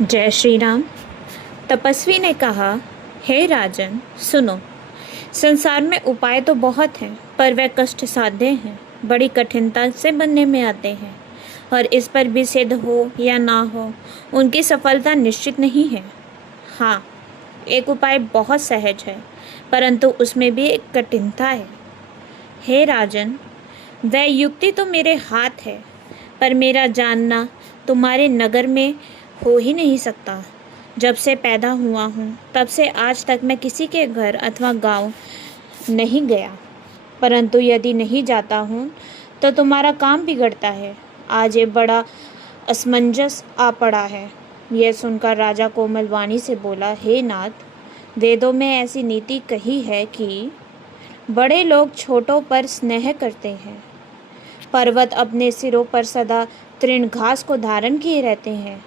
जय श्री राम। तपस्वी ने कहा, हे राजन सुनो, संसार में उपाय तो बहुत हैं, पर वह कष्ट साध्य हैं, बड़ी कठिनता से बनने में आते हैं, और इस पर भी सिद्ध हो या ना हो, उनकी सफलता निश्चित नहीं है। हाँ, एक उपाय बहुत सहज है, परंतु उसमें भी एक कठिनता है। हे राजन, वह युक्ति तो मेरे हाथ है, पर मेरा जानना तुम्हारे नगर में हो ही नहीं सकता। जब से पैदा हुआ हूँ तब से आज तक मैं किसी के घर अथवा गांव नहीं गया, परंतु यदि नहीं जाता हूँ तो तुम्हारा काम बिगड़ता है। आज ये बड़ा असमंजस आ पड़ा है। यह सुनकर राजा कोमल वाणी से बोला, हे नाथ, वेदों में ऐसी नीति कही है कि बड़े लोग छोटों पर स्नेह करते हैं। पर्वत अपने सिरों पर सदा तृण घास को धारण किए रहते हैं।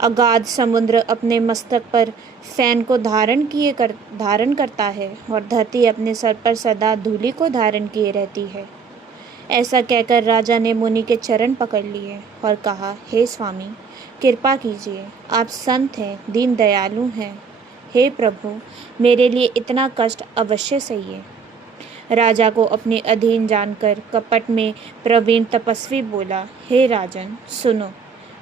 अगाध समुद्र अपने मस्तक पर फैन को धारण करता है, और धरती अपने सर पर सदा धूलि को धारण किए रहती है। ऐसा कहकर राजा ने मुनि के चरण पकड़ लिए और कहा, हे स्वामी, कृपा कीजिए, आप संत हैं, दीन दयालु हैं। हे प्रभु, मेरे लिए इतना कष्ट अवश्य सहिए। राजा को अपने अधीन जानकर कपट में प्रवीण तपस्वी बोला, हे राजन सुनो,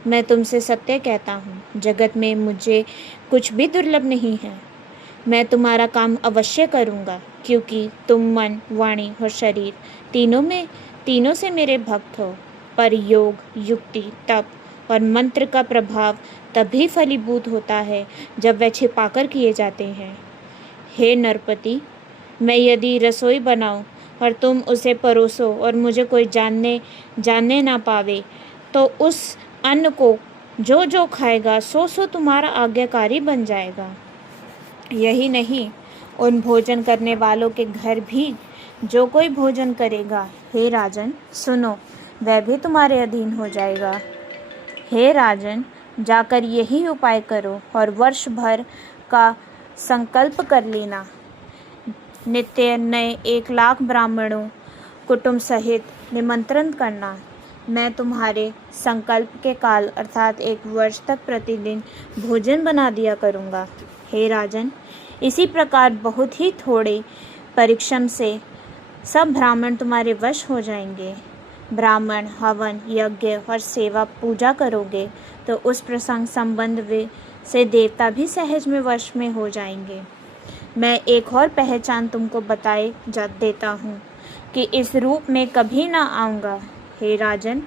मैं तुमसे सत्य कहता हूँ, जगत में मुझे कुछ भी दुर्लभ नहीं है। मैं तुम्हारा काम अवश्य करूँगा, क्योंकि तुम मन, वाणी और शरीर तीनों से मेरे भक्त हो। पर योग, युक्ति, तप और मंत्र का प्रभाव तभी फलीभूत होता है जब वह छिपाकर किए जाते हैं। हे नरपति, मैं यदि रसोई बनाऊं और तुम उसे परोसो और मुझे कोई जानने ना पावे, तो उस अन्न को जो जो खाएगा सो सो तुम्हारा आज्ञाकारी बन जाएगा। यही नहीं, उन भोजन करने वालों के घर भी जो कोई भोजन करेगा, हे राजन सुनो, वह भी तुम्हारे अधीन हो जाएगा। हे राजन, जाकर यही उपाय करो और वर्ष भर का संकल्प कर लेना। नित्य नए 1,00,000 ब्राह्मणों कुटुंब सहित निमंत्रण करना। मैं तुम्हारे संकल्प के काल अर्थात 1 वर्ष तक प्रतिदिन भोजन बना दिया करूँगा। हे राजन, इसी प्रकार बहुत ही थोड़े परिश्रम से सब ब्राह्मण तुम्हारे वश हो जाएंगे। ब्राह्मण हवन, यज्ञ और सेवा पूजा करोगे तो उस प्रसंग संबंध से देवता भी सहज में वश में हो जाएंगे। मैं एक और पहचान तुमको देता हूँ कि इस रूप में कभी ना आऊँगा। हे राजन,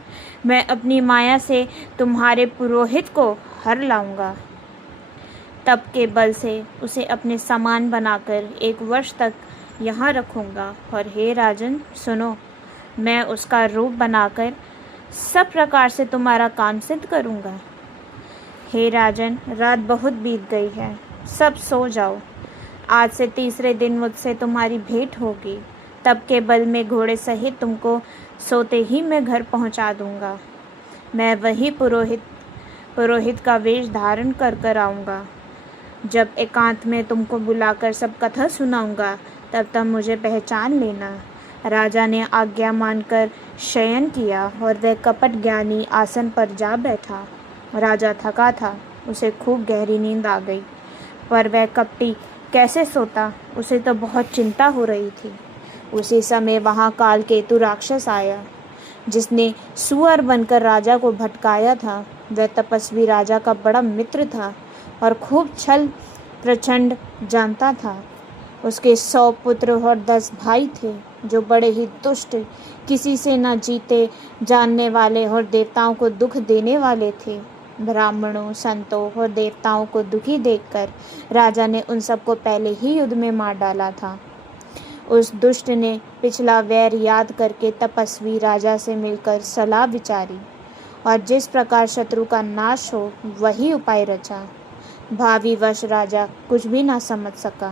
मैं अपनी माया से तुम्हारे पुरोहित को हर लाऊंगा। तप के बल से उसे अपने समान बनाकर 1 वर्ष तक यहाँ रखूँगा। और हे राजन सुनो, मैं उसका रूप बनाकर सब प्रकार से तुम्हारा काम सिद्ध करूँगा। हे राजन, रात बहुत बीत गई है, सब सो जाओ। आज से तीसरे दिन मुझसे तुम्हारी भेंट होगी। तप के बल में घोड़े सहित तुमको सोते ही मैं घर पहुंचा दूंगा। मैं वही पुरोहित का वेश धारण कर आऊँगा। जब एकांत में तुमको बुलाकर सब कथा सुनाऊंगा, तब मुझे पहचान लेना। राजा ने आज्ञा मानकर शयन किया और वह कपट ज्ञानी आसन पर जा बैठा। राजा थका था, उसे खूब गहरी नींद आ गई, पर वह कपटी कैसे सोता, उसे तो बहुत चिंता हो रही थी। उसी समय वहाँ कालकेतु राक्षस आया, जिसने सुअर बनकर राजा को भटकाया था। वह तपस्वी राजा का बड़ा मित्र था और खूब छल प्रचंड जानता था। उसके 100 पुत्र और 10 भाई थे, जो बड़े ही दुष्ट, किसी से न जीते जानने वाले और देवताओं को दुख देने वाले थे। ब्राह्मणों, संतों और देवताओं को दुखी देखकर राजा ने उन सबको पहले ही युद्ध में मार डाला था। उस दुष्ट ने पिछला वैर याद करके तपस्वी राजा से मिलकर सलाह विचारी और जिस प्रकार शत्रु का नाश हो वही उपाय रचा। भावी वश राजा कुछ भी ना समझ सका।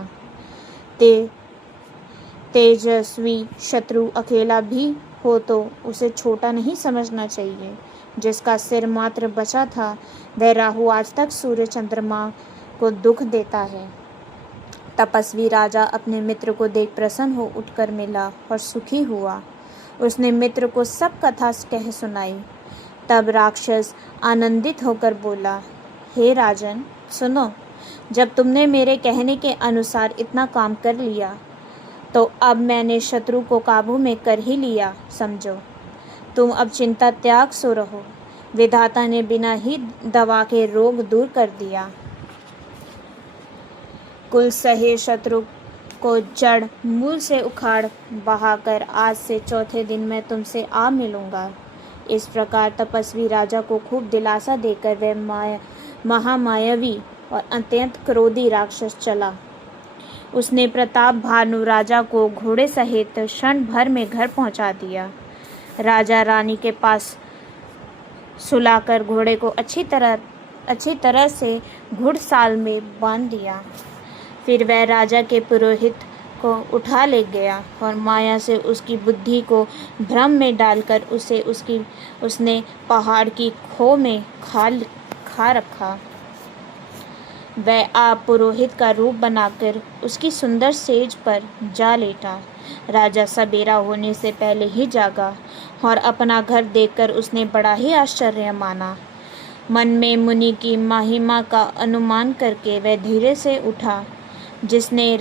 तेजस्वी शत्रु अकेला भी हो तो उसे छोटा नहीं समझना चाहिए। जिसका सिर मात्र बचा था, वह राहु आज तक सूर्य चंद्रमा को दुख देता है। तपस्वी राजा अपने मित्र को देख प्रसन्न हो उठकर मिला और सुखी हुआ। उसने मित्र को सब कथा कह सुनाई। तब राक्षस आनंदित होकर बोला, हे राजन, सुनो, जब तुमने मेरे कहने के अनुसार इतना काम कर लिया तो अब मैंने शत्रु को काबू में कर ही लिया समझो। तुम अब चिंता त्याग सो रहो। विधाता ने बिना ही दवा के रोग दूर कर दिया। कुल सहे शत्रु को जड़ मूल से उखाड़ बहाकर आज से चौथे दिन मैं तुमसे आ मिलूंगा। इस प्रकार तपस्वी राजा को खूब दिलासा देकर वह महामायावी और अत्यंत क्रोधी राक्षस चला। उसने प्रताप भानु राजा को घोड़े सहित क्षण भर में घर पहुंचा दिया। राजा रानी के पास सुलाकर घोड़े को अच्छी तरह से घुड़साल में बांध दिया। फिर वह राजा के पुरोहित को उठा ले गया और माया से उसकी बुद्धि को भ्रम में डालकर उसने पहाड़ की खो में खा रखा। वह आप पुरोहित का रूप बनाकर उसकी सुंदर सेज पर जा लेटा। राजा सबेरा होने से पहले ही जागा और अपना घर देखकर उसने बड़ा ही आश्चर्य माना। मन में मुनि की महिमा का अनुमान करके वह धीरे से उठा, जिसमें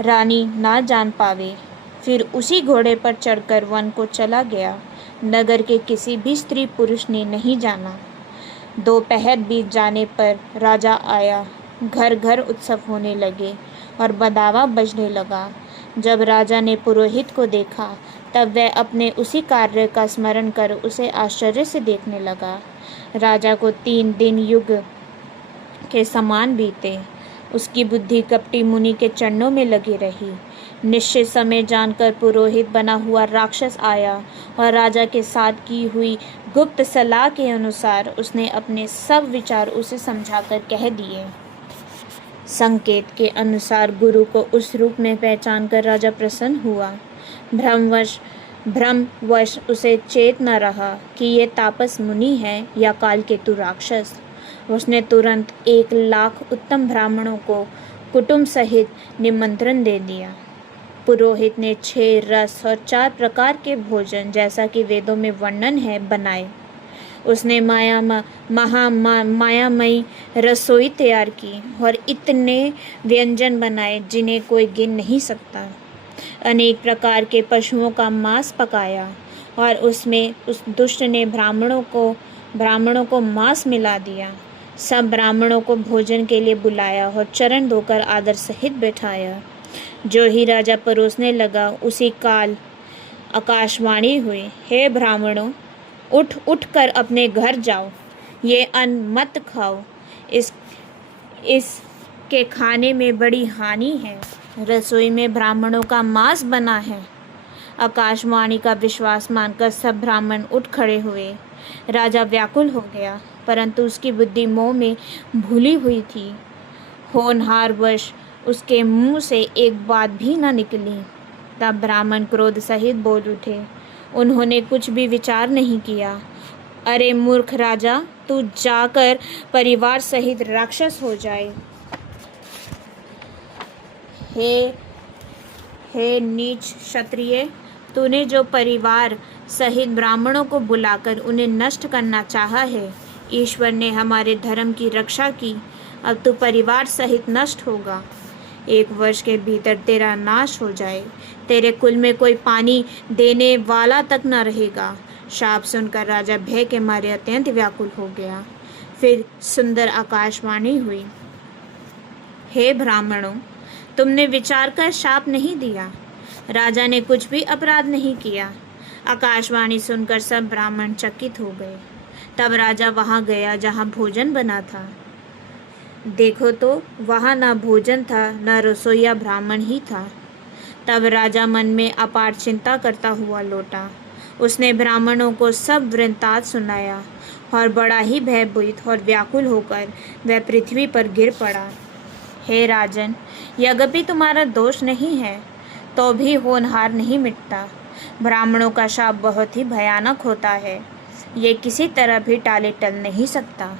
रानी ना जान पावे। फिर उसी घोड़े पर चढ़कर वन को चला गया। नगर के किसी भी स्त्री पुरुष ने नहीं जाना। दोपहर बीत जाने पर राजा आया। घर घर उत्सव होने लगे और बदावा बजने लगा। जब राजा ने पुरोहित को देखा तब वह अपने उसी कार्य का स्मरण कर उसे आश्चर्य से देखने लगा। राजा को 3 दिन युग के समान बीते। उसकी बुद्धि कपटी मुनि के चरणों में लगी रही। निश्चित समय जानकर पुरोहित बना हुआ राक्षस आया और राजा के साथ की हुई गुप्त सलाह के अनुसार उसने अपने सब विचार उसे समझाकर कह दिए। संकेत के अनुसार गुरु को उस रूप में पहचानकर राजा प्रसन्न हुआ। भ्रमवश उसे चेत न रहा कि ये तापस मुनि है या कालकेतु राक्षस। उसने तुरंत 1 लाख उत्तम ब्राह्मणों को कुटुंब सहित निमंत्रण दे दिया। पुरोहित ने 6 रस और 4 प्रकार के भोजन, जैसा कि वेदों में वर्णन है, बनाए। उसने मायामयी रसोई तैयार की और इतने व्यंजन बनाए जिन्हें कोई गिन नहीं सकता। अनेक प्रकार के पशुओं का मांस पकाया और उसमें उस दुष्ट ने ब्राह्मणों को मांस मिला दिया। सब ब्राह्मणों को भोजन के लिए बुलाया और चरण धोकर आदर सहित बैठाया। जो ही राजा परोसने लगा उसी काल आकाशवाणी हुई, हे ब्राह्मणों, उठ कर अपने घर जाओ। ये अन्न मत खाओ, इसके खाने में बड़ी हानि है। रसोई में ब्राह्मणों का मांस बना है। आकाशवाणी का विश्वास मानकर सब ब्राह्मण उठ खड़े हुए। राजा व्याकुल हो गया, परंतु उसकी बुद्धि मोह में भूली हुई थी। होनहारवश उसके मुंह से एक बात भी न निकली। तब ब्राह्मण क्रोध सहित बोल उठे। उन्होंने कुछ भी विचार नहीं किया। अरे मूर्ख राजा, तू जाकर परिवार सहित राक्षस हो जाए। हे नीच क्षत्रिय, तूने जो परिवार सहित ब्राह्मणों को बुलाकर उन्हें नष्ट करना चाहा है, ईश्वर ने हमारे धर्म की रक्षा की। अब तू परिवार सहित नष्ट होगा। 1 वर्ष के भीतर तेरा नाश हो जाए। तेरे कुल में कोई पानी देने वाला तक न रहेगा। शाप सुनकर राजा भय के मारे अत्यंत व्याकुल हो गया। फिर सुंदर आकाशवाणी हुई, हे ब्राह्मणों, तुमने विचार कर शाप नहीं दिया। राजा ने कुछ भी अपराध नहीं किया। आकाशवाणी सुनकर सब ब्राह्मण चकित हो गए। तब राजा वहां गया जहां भोजन बना था। देखो तो वहां न भोजन था न रसोइया ब्राह्मण ही था। तब राजा मन में अपार चिंता करता हुआ लौटा। उसने ब्राह्मणों को सब वृत्तांत सुनाया और बड़ा ही भयभीत और व्याकुल होकर वह पृथ्वी पर गिर पड़ा। हे राजन, यद्यपि तुम्हारा दोष नहीं है तो भी होनहार नहीं मिटता। ब्राह्मणों का शाप बहुत ही भयानक होता है। ये किसी तरह भी टाले टल नहीं सकता।